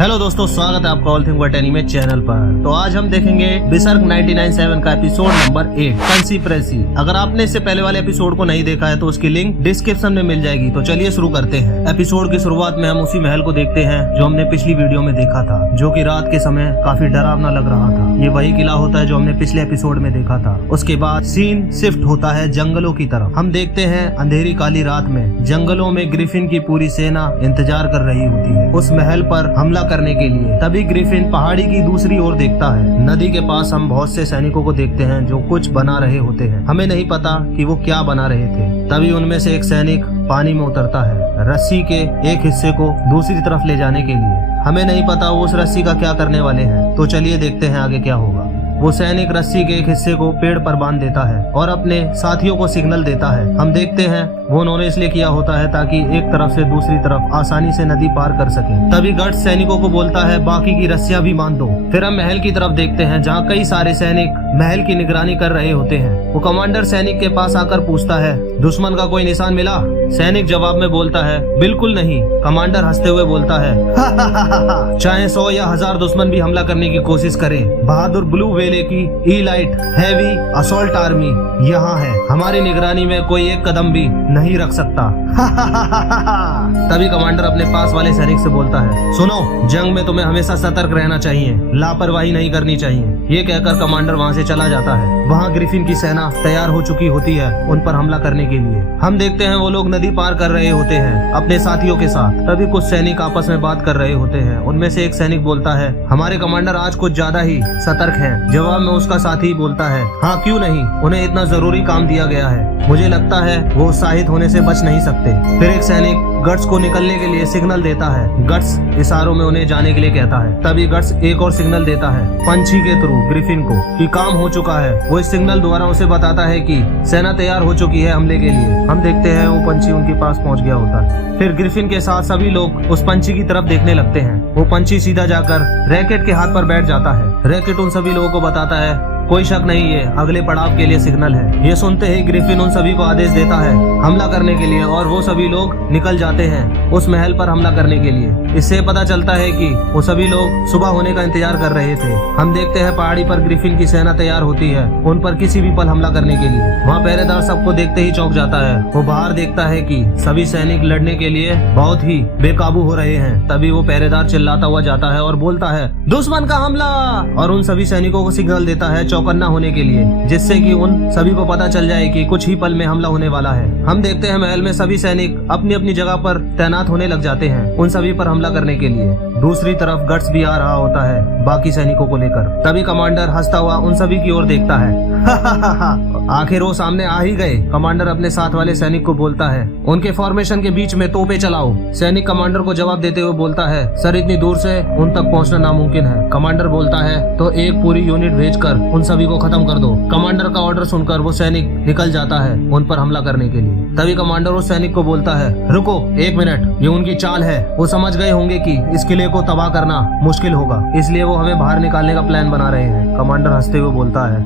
Hello दोस्तों, स्वागत है आपका all thing what anime channel पर। तो आज हम देखेंगे बिसर्क 99.7 का एपिसोड नंबर 8 कंसीप्रेसी। अगर आपने इससे पहले वाले एपिसोड को नहीं देखा है तो उसकी लिंक डिस्क्रिप्शन में मिल जाएगी। तो चलिए शुरू करते हैं। एपिसोड की शुरुआत में हम उसी महल को देखते हैं जो हमने पिछली वीडियो में देखा था, जो कि रात के समय काफी डरावना लग रहा था। ये वही किला होता है जो हमने पिछले एपिसोड में देखा था। उसके बाद सीन शिफ्ट होता है जंगलों की तरफ। हम देखते हैं अंधेरी काली रात में जंगलों में ग्रिफिन की पूरी सेना इंतजार कर रही होती है उस महल पर हमला करने के लिए। तभी ग्रिफिन पहाड़ी की दूसरी ओर देखता है। नदी के पास हम बहुत से सैनिकों को देखते हैं जो कुछ बना रहे होते हैं। हमें नहीं पता कि वो क्या बना रहे थे। तभी उनमें से एक सैनिक पानी में उतरता है रस्सी के एक हिस्से को दूसरी तरफ ले जाने के लिए। हमें नहीं पता वो उस रस्सी का क्या करने वाले हैं। तो चलिए देखते हैं आगे क्या होगा। वो सैनिक रस्सी के एक हिस्से को पेड़ पर बांध देता है और अपने साथियों को सिग्नल देता है। हम देखते हैं वो उन्होंने इसलिए किया होता है ताकि एक तरफ से दूसरी तरफ आसानी से नदी पार कर सके। तभी गट्स सैनिकों को बोलता है बाकी की रस्सियां भी बांध दो। फिर हम महल की तरफ देखते हैं जहाँ कई सारे सैनिक महल की निगरानी कर रहे होते हैं। वो कमांडर सैनिक के पास आकर पूछता है दुश्मन का कोई निशान मिला? सैनिक जवाब में बोलता है बिल्कुल नहीं। कमांडर हंसते हुए बोलता है चाहे 100 या 1000 दुश्मन भी हमला करने की कोशिश करें, बहादुर ब्लू वेले की इलाइट हैवी असॉल्ट आर्मी यहाँ है। हमारी निगरानी में कोई एक कदम भी नहीं रख सकता। तभी कमांडर अपने पास वाले सैनिक से बोलता है सुनो, जंग में तुम्हें हमेशा सतर्क रहना चाहिए, लापरवाही नहीं करनी चाहिए। ये कहकर कमांडर वहाँ से चला जाता है। वहाँ ग्रिफिन की सेना तैयार हो चुकी होती है उन पर हमला करने के लिए। हम देखते हैं वो लोग नदी पार कर रहे होते हैं अपने साथियों के साथ। तभी कुछ सैनिक आपस में बात कर रहे होते हैं। उनमें से एक सैनिक बोलता है हमारे कमांडर आज कुछ ज्यादा ही सतर्क हैं। जवाब में उसका साथी बोलता है हाँ क्यों नहीं, उन्हें इतना जरूरी काम दिया गया है, मुझे लगता है वो उत्साहित होने से बच नहीं सकते। फिर एक सैनिक गट्स को निकलने के लिए सिग्नल देता है। गट्स इशारों में उन्हें जाने के लिए कहता है। तभी गट्स एक और सिग्नल देता है पंछी के थ्रू ग्रिफिन को कि काम हो चुका है। वो इस सिग्नल द्वारा उसे बताता है कि सेना तैयार हो चुकी है हमले के लिए। हम देखते हैं वो पंछी उनके पास पहुंच गया होता है। फिर ग्रिफिन के साथ सभी लोग उस पंछी की तरफ देखने लगते हैं। वो पंछी सीधा जाकर रैकेट के हाथ पर बैठ जाता है। रैकेट उन सभी लोगों को बताता है कोई शक नहीं है, अगले पड़ाव के लिए सिग्नल है। ये सुनते ही ग्रिफिन उन सभी को आदेश देता है हमला करने के लिए और वो सभी लोग निकल जाते हैं उस महल पर हमला करने के लिए। इससे पता चलता है कि वो सभी लोग सुबह होने का इंतजार कर रहे थे। हम देखते हैं पहाड़ी पर ग्रिफिन की सेना तैयार होती है उन पर किसी भी पल हमला करने के लिए। वहाँ पहरेदार सबको देखते ही चौंक जाता है। वो बाहर देखता है कि सभी सैनिक लड़ने के लिए बहुत ही बेकाबू हो रहे हैं। तभी वो पहरेदार चिल्लाता हुआ जाता है और बोलता है दुश्मन का हमला, और उन सभी सैनिकों को सिग्नल देता है चौकन्ना होने के लिए, जिससे कि उन सभी को पता चल जाए कि कुछ ही पल में हमला होने वाला है। हम देखते हैं महल में सभी सैनिक अपनी अपनी जगह पर तैनात होने लग जाते हैं उन सभी पर हमला करने के लिए। दूसरी तरफ गट्स भी आ रहा होता है बाकी सैनिकों को लेकर। तभी कमांडर हंसता हुआ उन सभी की ओर देखता है आखिर वो सामने आ ही गए। कमांडर अपने साथ वाले सैनिक को बोलता है उनके फॉर्मेशन के बीच में तोपे चलाओ। सैनिक कमांडर को जवाब देते हुए बोलता है सर इतनी दूर से उन तक पहुंचना नामुमकिन है। कमांडर बोलता है तो एक पूरी यूनिट भेजकर उन सभी को खत्म कर दो। कमांडर का ऑर्डर सुनकर वो सैनिक निकल जाता है उन पर हमला करने के लिए। तभी कमांडर उस सैनिक को बोलता है रुको 1 मिनट, ये उनकी चाल है। वो समझ गए होंगे कि इस किले को तबाह करना मुश्किल होगा, इसलिए वो हमें बाहर निकालने का प्लान बना रहे हैं। कमांडर हंसते हुए बोलता है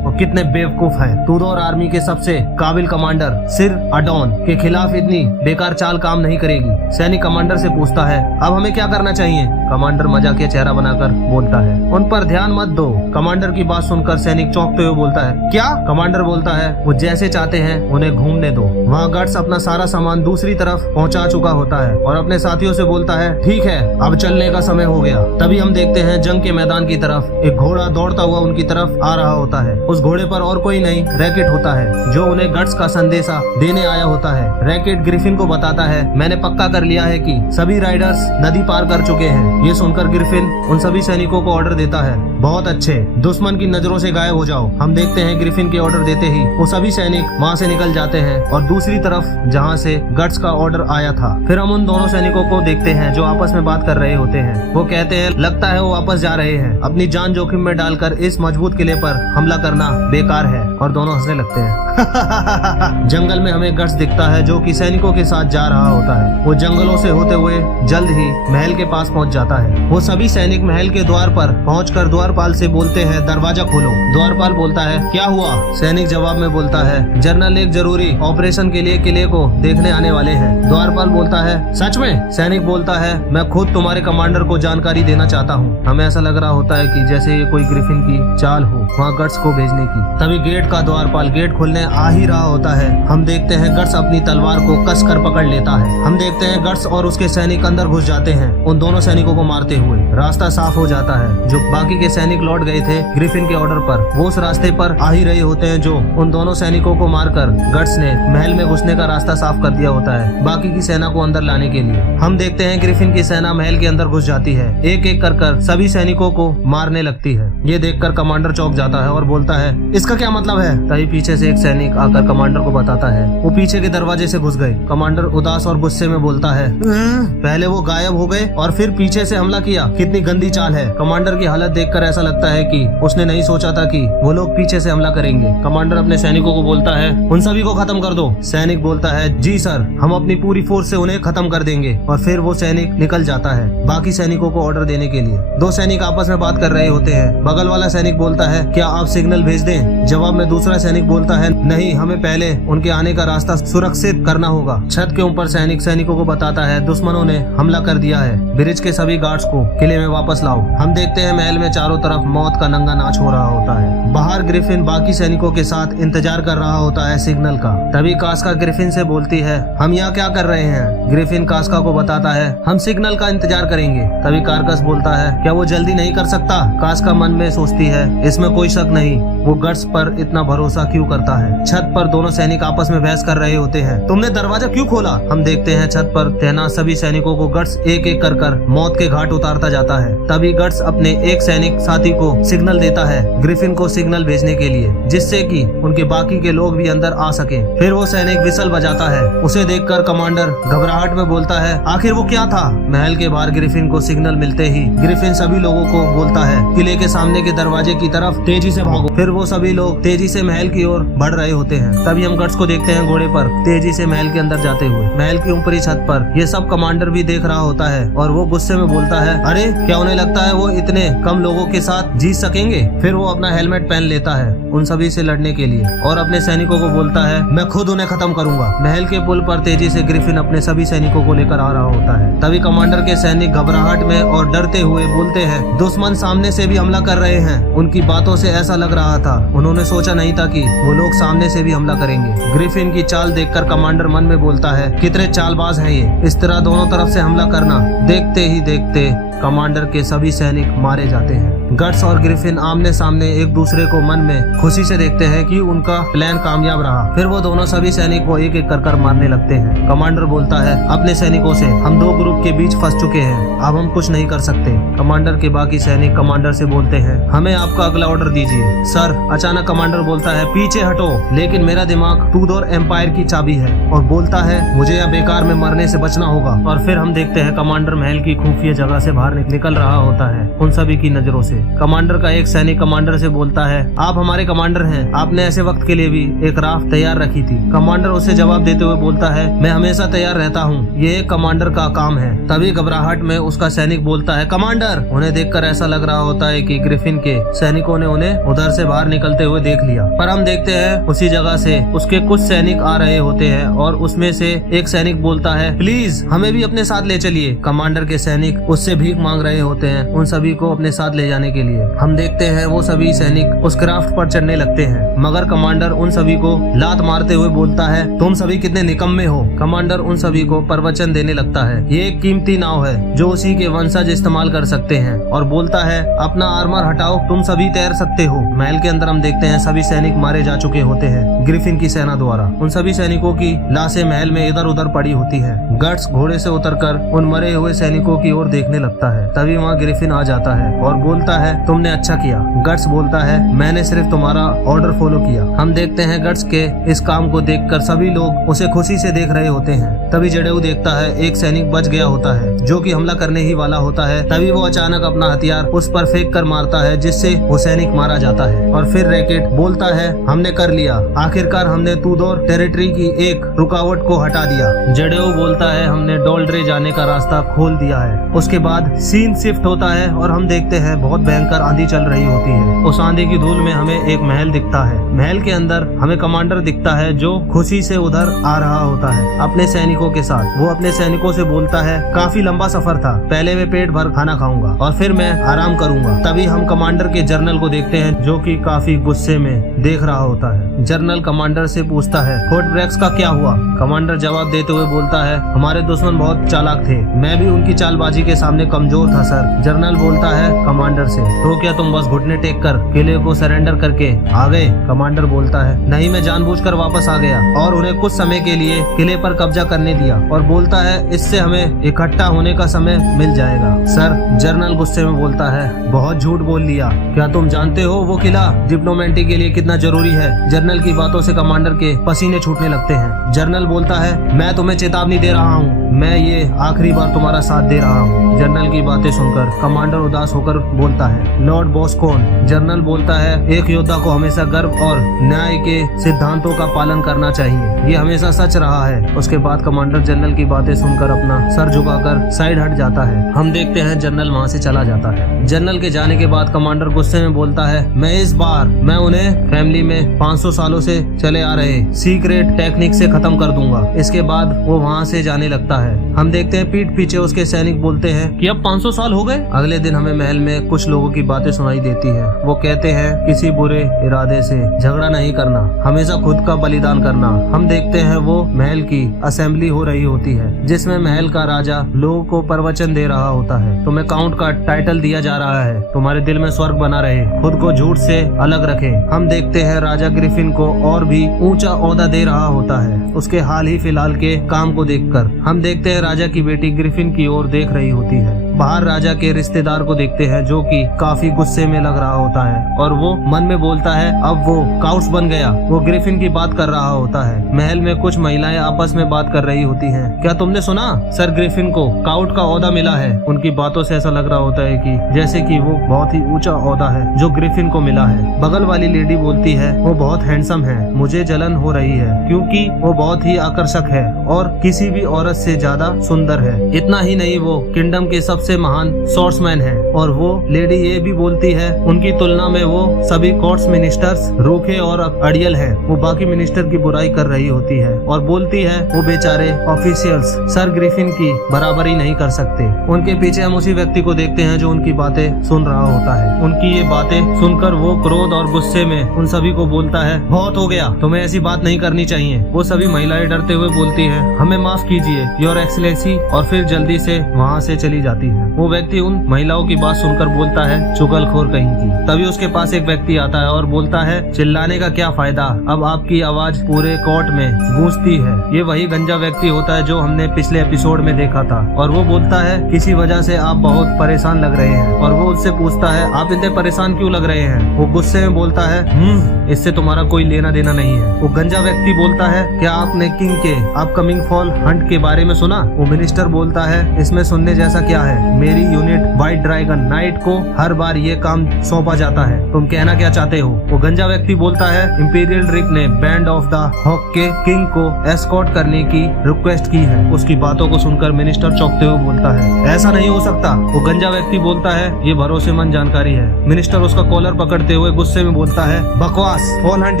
वो कितने बेवकूफ है, तुदोर आर्मी के सबसे काबिल कमांडर सिर अडोन के खिलाफ इतनी बेकार चाल काम नहीं करेगी। सैनिक कमांडर से पूछता है अब हमें क्या करना चाहिए? कमांडर मजाकिया चेहरा बनाकर बोलता है उन पर ध्यान मत दो। कमांडर की बात सुनकर सैनिक चौंकते हुए बोलता है क्या? कमांडर बोलता है वो जैसे चाहते हैं उन्हें घूमने दो। वहाँ गट्स अपना सारा सामान दूसरी तरफ पहुँचा चुका होता है और अपने साथियों से बोलता है ठीक है अब चलने का समय हो गया। तभी हम देखते हैं जंग के मैदान की तरफ एक घोड़ा दौड़ता हुआ उनकी तरफ आ रहा होता है। उस घोड़े पर और कोई नहीं रैकेट होता है जो उन्हें गट्स का संदेशा देने आया होता है। रैकेट ग्रिफिन को बताता है मैंने पक्का कर लिया है कि सभी राइडर्स नदी पार कर चुके हैं। ये सुनकर ग्रिफिन उन सभी सैनिकों को ऑर्डर देता है बहुत अच्छे, दुश्मन की नजरों से गायब हो जाओ। हम देखते हैं ग्रिफिन के ऑर्डर देते ही वो सभी सैनिक वहाँ से निकल जाते हैं और दूसरी तरफ जहाँ से गट्स का ऑर्डर आया था। फिर हम उन दोनों सैनिकों को देखते हैं जो आपस में बात कर रहे होते हैं। वो कहते हैं लगता है वो वापस जा रहे हैं। अपनी जान जोखिम में डालकर इस मजबूत किले पर हमला करना बेकार है, और दोनों हंसने लगते हैं। जंगल में हमें गट्स दिखता है जो कि सैनिकों के साथ जा रहा होता है। वो जंगलों से होते हुए जल्द ही महल के पास पहुंच जाता है। वो सभी सैनिक महल के द्वार पर पहुंचकर द्वारपाल से बोलते हैं दरवाजा खोलो। द्वारपाल बोलता है क्या हुआ? सैनिक जवाब में बोलता है जनरल एक जरूरी ऑपरेशन के लिए किले को देखने आने वाले हैं। द्वारपाल बोलता है सच में? सैनिक बोलता है मैं खुद तुम्हारे कमांडर को जानकारी देना चाहता हूँ। हमें ऐसा लग रहा होता है कि जैसे ये कोई ग्रिफिन की चाल हो वहाँ गट्स को भेजने की। तभी गेट का द्वारपाल गेट खोलने आ ही रहा होता है। हम देखते हैं गट्स अपनी तलवार को कस कर पकड़ लेता है। हम देखते हैं गट्स और उसके सैनिक अंदर घुस जाते हैं उन दोनों सैनिकों को मारते हुए। रास्ता साफ हो जाता है। जो बाकी के सैनिक लौट गए थे ग्रिफिन के ऑर्डर पर, वो उस रास्ते पर आ ही रहे होते हैं जो उन दोनों सैनिकों को मारकर गट्स ने महल में घुसने का रास्ता साफ कर दिया होता है बाकी की सेना को अंदर लाने के लिए। हम देखते हैं ग्रिफिन की सेना महल के अंदर घुस जाती है। एक एक कर सभी सैनिकों को मारने लगती है। ये देखकर कमांडर चौंक जाता है और बोलता है इसका क्या मतलब है? तभी पीछे से एक सैनिक आकर कमांडर को बताता है वो पीछे के दरवाजे से घुस गए। कमांडर उदास और गुस्से में बोलता है पहले वो गायब हो गए और फिर पीछे से हमला किया, कितनी गंदी चाल है। कमांडर की हालत देखकर ऐसा लगता है कि उसने नहीं सोचा था कि वो लोग पीछे से हमला करेंगे। कमांडर अपने सैनिकों को बोलता है उन सभी को खत्म कर दो। सैनिक बोलता है जी सर, हम अपनी पूरी फोर्स से उन्हें खत्म कर देंगे। और फिर वो सैनिक निकल जाता है बाकी सैनिकों को ऑर्डर देने के लिए। दो सैनिक आपस में बात कर रहे होते हैं। बगल वाला सैनिक बोलता है क्या आप सिग्नल भेज दें? जवाब में दूसरा सैनिक बोलता है नहीं, हमें पहले उनके आने का रास्ता सुरक्षित करना होगा। छत के ऊपर सैनिक सैनिकों को बताता है दुश्मनों ने हमला कर दिया है, ब्रिज के सभी गार्ड्स को किले में वापस लाओ। हम देखते हैं महल में चारों तरफ मौत का नंगा नाच हो रहा होता है। बाहर ग्रिफिन बाकी सैनिकों के साथ इंतजार कर रहा होता है सिग्नल का। तभी कास्का ग्रिफिन से बोलती है हम यहाँ क्या कर रहे हैं? ग्रिफिन कास्का को बताता है हम सिग्नल का इंतजार करेंगे। तभी कारकस बोलता है क्या वो जल्दी नहीं कर सकता? कास्का मन में सोचती है इसमें कोई शक नहीं, वो गट्स पर इतना भरोसा क्यों करता है। छत पर दोनों सैनिक आपस में बहस कर रहे होते हैं तुमने दरवाजा क्यों खोला? हम देखते हैं छत पर तैनात सभी सैनिकों को गट्स एक एक कर मौत के घाट उतारता जाता है। तभी गट्स अपने एक सैनिक साथी को सिग्नल देता है ग्रिफिन को सिग्नल भेजने के लिए, जिससे कि उनके बाकी के लोग भी अंदर आ सके। फिर वो सैनिक विसल बजाता है। उसे देखकर कमांडर घबराहट में बोलता है आखिर वो क्या था? महल के बाहर ग्रिफिन को सिग्नल मिलते ही ग्रिफिन सभी लोगों को बोलता है किले के सामने के दरवाजे की तरफ तेजी से भागो। फिर वो सभी लोग तेजी से महल की ओर बढ़ रहे होते हैं। तभी हम गट्स को देखते हैं घोड़े पर तेजी से महल के अंदर जाते हुए। महल की ऊपरी छत पर ये सब कमांडर भी देख रहा होता है और वो गुस्से में बोलता है अरे क्या उन्हें लगता है वो इतने कम लोगों के साथ जीत सकेंगे? फिर वो अपना हेलमेट पहन लेता है उन सभी से लड़ने के लिए और अपने सैनिकों को बोलता है मैं खुद उन्हें खत्म करूंगा। महल के पुल पर तेजी से ग्रिफिन अपने सभी सैनिकों को लेकर आ रहा होता है। तभी कमांडर के सैनिक घबराहट में और डरते हुए बोलते हैं दुश्मन सामने से भी हमला कर रहे हैं। उनकी बातों से ऐसा लग रहा था उन्होंने सोचा नहीं था कि वो लोग सामने से भी हमला करेंगे। ग्रिफिन की चाल देखकर कमांडर मन में बोलता है कितने चालबाज हैं ये, इस तरह दोनों तरफ से हमला करना। देखते ही देखते कमांडर के सभी सैनिक मारे जाते हैं। गट्स और ग्रिफिन आमने सामने एक दूसरे को मन में खुशी से देखते हैं कि उनका प्लान कामयाब रहा। फिर वो दोनों सभी सैनिक को एक एक कर मारने लगते हैं। कमांडर बोलता है अपने सैनिकों से हम दो ग्रुप के बीच फंस चुके हैं, अब हम कुछ नहीं कर सकते। कमांडर के बाकी सैनिक कमांडर से बोलते हैं हमें आपका अगला ऑर्डर दीजिए। सर, अचानक कमांडर बोलता है पीछे हटो, लेकिन मेरा दिमाग टूडोर एम्पायर की चाबी है और बोलता है मुझे यहाँ बेकार में मरने से बचना होगा। और फिर हम देखते हैं कमांडर महल की खुफिया जगह से बाहर निकल रहा होता है उन सभी की नजरों से। कमांडर का एक सैनिक कमांडर से बोलता है आप हमारे कमांडर हैं, आपने ऐसे वक्त के लिए भी एक राफ्ट तैयार रखी थी। कमांडर उसे जवाब देते हुए बोलता है मैं हमेशा तैयार रहता हूँ, ये एक कमांडर का काम है। तभी घबराहट में उसका सैनिक बोलता है कमांडर। उन्हें देखकर ऐसा लग रहा होता है कि ग्रिफिन के सैनिकों ने उन्हें उधर से बाहर निकलते हुए देख लिया। पर हम देखते हैं उसी जगह से उसके कुछ सैनिक आ रहे होते हैं और उसमें से एक सैनिक बोलता है प्लीज हमें भी अपने साथ ले चलिए। कमांडर के सैनिक उससे भीख मांग रहे होते हैं उन सभी को अपने साथ ले जाने के लिए। हम देखते हैं वो सभी सैनिक उस क्राफ्ट पर चढ़ने लगते हैं, मगर कमांडर उन सभी को लात मारते हुए बोलता है तुम सभी कितने निकम्मे हो। कमांडर उन सभी को प्रवचन देने लगता है ये एक कीमती नाव है जो उसी के वंशज इस्तेमाल कर सकते हैं और बोलता है अपना आर्मर हटाओ, तुम सभी तैर सकते हो। महल के अंदर हम देखते हैं सभी सैनिक मारे जा चुके होते हैं ग्रिफिन की सेना द्वारा। उन सभी सैनिकों की लाशें महल में इधर उधर पड़ी होती है। गट्स घोड़े से उतरकर उन मरे हुए सैनिकों की ओर देखने लगता होता है। तभी वहाँ ग्रिफिन आ जाता है और बोलता है तुमने अच्छा किया। गट्स बोलता है मैंने सिर्फ तुम्हारा ऑर्डर फॉलो किया। हम देखते हैं गट्स के इस काम को देखकर सभी लोग उसे खुशी से देख रहे होते हैं। तभी जडेऊ देखता है एक सैनिक बच गया होता है जो कि हमला करने ही वाला होता है। तभी वो अचानक अपना हथियार उस पर फेंक कर मारता है जिससे वो सैनिक मारा जाता है। और फिर रैकेट बोलता है हमने कर लिया, आखिरकार हमने तूदोर टेरिटरी की एक रुकावट को हटा दिया। जडेऊ बोलता है हमने डोल्ड्रे जाने का रास्ता खोल दिया है। उसके बाद सीन शिफ्ट होता है और हम देखते हैं बहुत भयंकर आंधी चल रही होती है। उस आंधी की धूल में हमें एक महल दिखता है। महल के अंदर हमें कमांडर दिखता है जो खुशी से उधर आ रहा होता है अपने सैनिकों के साथ। वो अपने सैनिकों से बोलता है काफी लंबा सफर था, पहले मैं पेट भर खाना खाऊंगा और फिर मैं आराम करूंगा। तभी हम कमांडर के जर्नल को देखते हैं जो कि काफी गुस्से में देख रहा होता है। जर्नल कमांडर से पूछता है फोर्ट ब्रैक्स का क्या हुआ। कमांडर जवाब देते हुए बोलता है हमारे दुश्मन बहुत चालाक थे, मैं भी उनकी चालबाजी के सामने कमजोर था सर। जर्नल बोलता है कमांडर से तो क्या तुम बस घुटने टेक कर किले को सरेंडर करके आ गए। कमांडर बोलता है नहीं, मैं जानबूझकर वापस आ गया और उन्हें कुछ समय के लिए किले पर कब्जा करने दिया। और बोलता है इससे हमें इकट्ठा होने का समय मिल जाएगा सर। जर्नल गुस्से में बोलता है बहुत झूठ बोल लिया, क्या तुम जानते हो वो किला डिप्लोमेटी के लिए कितना जरूरी है। जर्नल की बातों से कमांडर के पसीने छूटने लगते हैं। जर्नल बोलता है मैं तुम्हें चेतावनी दे रहा हूँ, मैं ये आखिरी बार तुम्हारा साथ दे रहा हूँ। जर्नल की बातें सुनकर कमांडर उदास होकर बोलता है लॉर्ड बॉस्कोन। जर्नल बोलता है एक योद्धा को हमेशा गर्व और न्याय के सिद्धांतों का पालन करना चाहिए, ये हमेशा सच रहा है। उसके बाद कमांडर जनरल की बातें सुनकर अपना सर झुकाकर साइड हट जाता है। हम देखते हैं जनरल वहाँ से चला जाता है। जनरल के जाने के बाद कमांडर गुस्से में बोलता है मैं उन्हें फैमिली में 500 सालों से चले आ रहे सीक्रेट टेक्निक से खत्म कर दूंगा। इसके बाद वो वहाँ से जाने लगता है। हम देखते हैं पीठ पीछे उसके सैनिक बोलते हैं कि अब 500 साल हो गए। अगले दिन हमें महल में कुछ लोगों की बातें सुनाई देती है। वो कहते हैं किसी बुरे इरादे से झगड़ा नहीं करना, हमेशा खुद का बलिदान करना। हम देखते हैं वो महल की असेंबली हो रही होती है जिसमें महल का राजा लोगों को प्रवचन दे रहा होता है। तुम्हें काउंट का टाइटल दिया जा रहा है, तुम्हारे दिल में स्वर्ग बना रहे, खुद को झूठ से अलग रखे। हम देखते हैं राजा ग्रिफिन को और भी ऊंचा ओहदा दे रहा होता है उसके हाल ही फिलहाल के काम को देखकर। हम देखते हैं राजा की बेटी ग्रिफिन की ओर देख रही होती है। बाहर राजा के रिश्तेदार को देखते हैं जो कि काफी गुस्से में लग रहा होता है और वो मन में बोलता है अब वो काउट्स बन गया। वो ग्रिफिन की बात कर रहा होता है। महल में कुछ महिलाएं आपस में बात कर रही होती हैं। क्या तुमने सुना सर ग्रिफिन को काउट का ओहदा मिला है। उनकी बातों से ऐसा लग रहा होता है कि जैसे कि वो बहुत ही ऊंचा ओहदा है जो ग्रिफिन को मिला है। बगल वाली लेडी बोलती है वो बहुत हैंडसम है, मुझे जलन हो रही है क्योंकि वो बहुत ही आकर्षक है और किसी भी औरत से ज्यादा सुंदर है। इतना ही नहीं वो किंगडम के सबसे महान स्वॉर्ड्समैन है। और वो लेडी ये भी बोलती है उनकी तुलना में वो सभी कोर्ट्स मिनिस्टर्स रूखे और अड़ियल है। वो बाकी मिनिस्टर की बुराई कर रही होती है और बोलती है वो बेचारे ऑफिशियल्स सर ग्रिफिन की बराबरी नहीं कर सकते। उनके पीछे हम उसी व्यक्ति को देखते हैं जो उनकी बातें सुन रहा होता है। उनकी ये बातें सुनकर वो क्रोध और गुस्से में उन सभी को बोलता है बहुत हो गया, तुम्हें ऐसी बात नहीं करनी चाहिए। वो सभी महिलाएं डरते हुए बोलती है हमें माफ कीजिए योर एक्सीलेंसी और फिर जल्दी से वहाँ से चली जाती है। वो व्यक्ति उन महिलाओं की बात सुनकर बोलता है चुगलखोर कहीं की। तभी उसके पास एक व्यक्ति आता है और बोलता है चिल्लाने का क्या फायदा, अब आपकी आवाज पूरे कोर्ट में गूंजती है। ये वही गंजा व्यक्ति होता है जो हमने पिछले एपिसोड में देखा था। और वो बोलता है किसी वजह से आप बहुत परेशान लग रहे हैं। और वो उससे पूछता है आप इतने परेशान क्यों लग रहे हैं। वो गुस्से में बोलता है इससे तुम्हारा कोई लेना देना नहीं है। वो गंजा व्यक्ति बोलता है क्या आपने किंग के अपकमिंग फॉल हंट के बारे में सुना। वो मिनिस्टर बोलता है इसमें सुनने जैसा क्या है, मेरी यूनिट व्हाइट ड्रैगन नाइट को हर बार ये काम सौंपा जाता है, तुम कहना क्या चाहते हो। वो गंजा व्यक्ति बोलता है इंपीरियल रिक ने बैंड ऑफ द हॉक के किंग को एस्कॉर्ट करने की रिक्वेस्ट की है। उसकी बातों को सुनकर मिनिस्टर चौंकते हुए बोलता है ऐसा नहीं हो सकता। वो गंजा व्यक्ति बोलता है ये भरोसेमंद जानकारी है। मिनिस्टर उसका कॉलर पकड़ते हुए गुस्से में बोलता है बकवास, फॉल हंट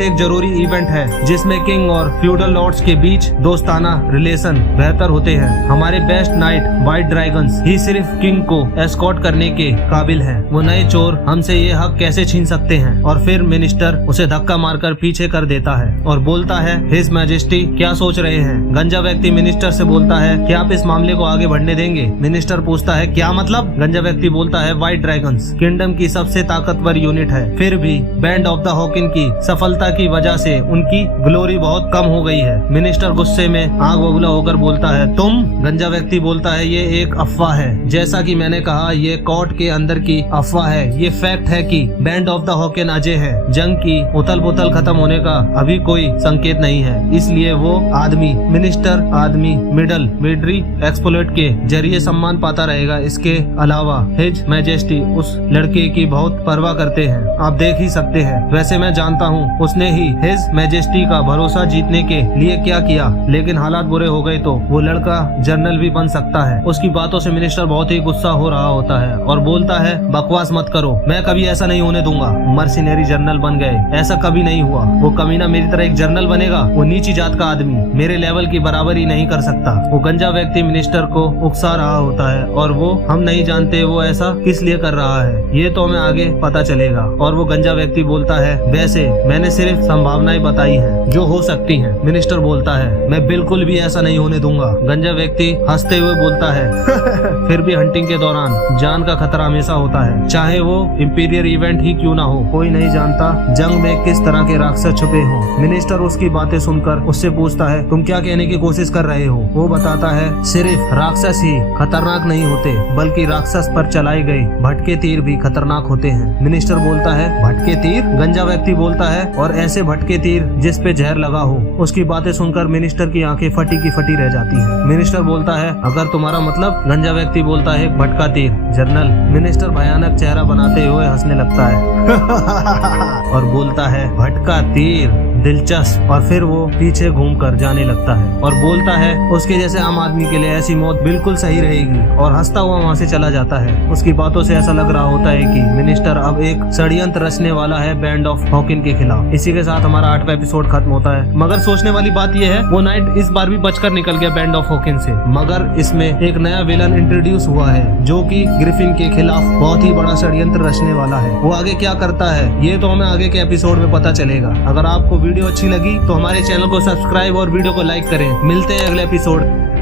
एक जरूरी इवेंट है जिसमें किंग और फ्यूडल लॉर्ड्स के बीच दोस्ताना रिलेशन बेहतर होते हैं। हमारे बेस्ट नाइट व्हाइट ड्रैगन्स ही सिर्फ किंग को एस्कॉर्ट करने के काबिल हैं। वो नए चोर हमसे ये हक कैसे छीन सकते हैं। और फिर मिनिस्टर उसे धक्का मारकर पीछे कर देता है और बोलता है हिज मैजेस्टी क्या सोच रहे हैं। गंजा व्यक्ति मिनिस्टर से बोलता है कि आप इस मामले को आगे बढ़ने देंगे। मिनिस्टर पूछता है क्या मतलब। गंजा व्यक्ति बोलता है व्हाइट ड्रैगन्स किंगडम की सबसे ताकतवर यूनिट है, फिर भी बैंड ऑफ द हॉकिन की सफलता की वजह से उनकी ग्लोरी बहुत कम हो गई है। मिनिस्टर गुस्से में आग बबूला होकर बोलता है तुम। गंजा व्यक्ति बोलता है ये एक अफवाह है जैसा कि मैंने कहा, ये कोर्ट के अंदर की अफवाह है। ये फैक्ट है कि band of the Hawking Ajay है। जंग की उथल पुथल खत्म होने का अभी कोई संकेत नहीं है, इसलिए वो आदमी मिनिस्टर आदमी मिलिट्री एक्सप्लोइट के जरिए सम्मान पाता रहेगा। इसके अलावा हिज मैजेस्टी उस लड़के की बहुत परवाह करते हैं, आप देख ही सकते हैं। वैसे मैं जानता हूँ उसने ही हिज मैजेस्टी का भरोसा जीतने के लिए क्या किया, लेकिन हालात बुरे हो गए तो वो लड़का जनरल भी बन सकता है। उसकी बातों से मिनिस्टर बहुत ही गुस्सा हो रहा होता है और बोलता है, बकवास मत करो, मैं कभी ऐसा नहीं होने दूंगा। मर्सिनरी जनरल बन गए, ऐसा कभी नहीं हुआ। वो कमीना मेरी तरह एक जनरल बनेगा? वो नीची जात का आदमी मेरे लेवल की बराबरी नहीं कर सकता। वो गंजा व्यक्ति मिनिस्टर को उकसा रहा होता है और वो हम नहीं जानते वो ऐसा किस लिए कर रहा है, ये तो हमें आगे पता चलेगा। और वो गंजा व्यक्ति बोलता है, वैसे मैंने सिर्फ संभावनाएं बताई हैं जो हो सकती हैं। मिनिस्टर बोलता है, मैं बिल्कुल भी ऐसा नहीं होने दूंगा। गंजा व्यक्ति हंसते हुए बोलता है फिर भी हंटिंग के दौरान जान का खतरा हमेशा होता है, चाहे वो इंपीरियर इवेंट ही क्यों ना हो। कोई नहीं जानता जंग में किस तरह के राक्षस छुपे हों। मिनिस्टर उसकी बातें सुनकर उससे पूछता है, तुम क्या कहने की कोशिश कर रहे हो? वो बताता है, सिर्फ राक्षस ही खतरनाक नहीं होते, बल्कि राक्षस पर चलाए गए भटके तीर भी खतरनाक होते हैं। मिनिस्टर बोलता है, भटके तीर? गंजा व्यक्ति बोलता है, और ऐसे भटके तीर जिस पे जहर लगा हो। उसकी बातें सुनकर मिनिस्टर की आंखें फटी की फटी रह जाती हैं। मिनिस्टर बोलता है, अगर तुम्हारा मतलब? गंजा व्यक्ति बोलता है, भटका तीर जनरल। मिनिस्टर भयानक चेहरा बनाते हुए हंसने लगता है और बोलता है, भटका तीर, दिलचस्प। और फिर वो पीछे घूमकर जाने लगता है और बोलता है, उसके जैसे आम आदमी के लिए ऐसी मौत बिल्कुल सही रहेगी, और हंसता हुआ वहाँ से चला जाता है। उसकी बातों से ऐसा लग रहा होता है कि मिनिस्टर अब एक षड्यंत्र रचने वाला है बैंड ऑफ हॉकिन के खिलाफ। इसी के साथ हमारा 8वां एपिसोड खत्म होता है। मगर सोचने वाली बात यह है, वो नाइट इस बार भी बचकर निकल गया बैंड ऑफ हॉकिन से, मगर इसमें एक नया विलन इंट्रोड्यूस हुआ है जो कि ग्रिफिन के खिलाफ बहुत ही बड़ा षड्यंत्र रचने वाला है। वो आगे क्या करता है ये तो हमें आगे के एपिसोड में पता चलेगा। अगर आपको वीडियो अच्छी लगी तो हमारे चैनल को सब्सक्राइब और वीडियो को लाइक करें। मिलते हैं अगले एपिसोड।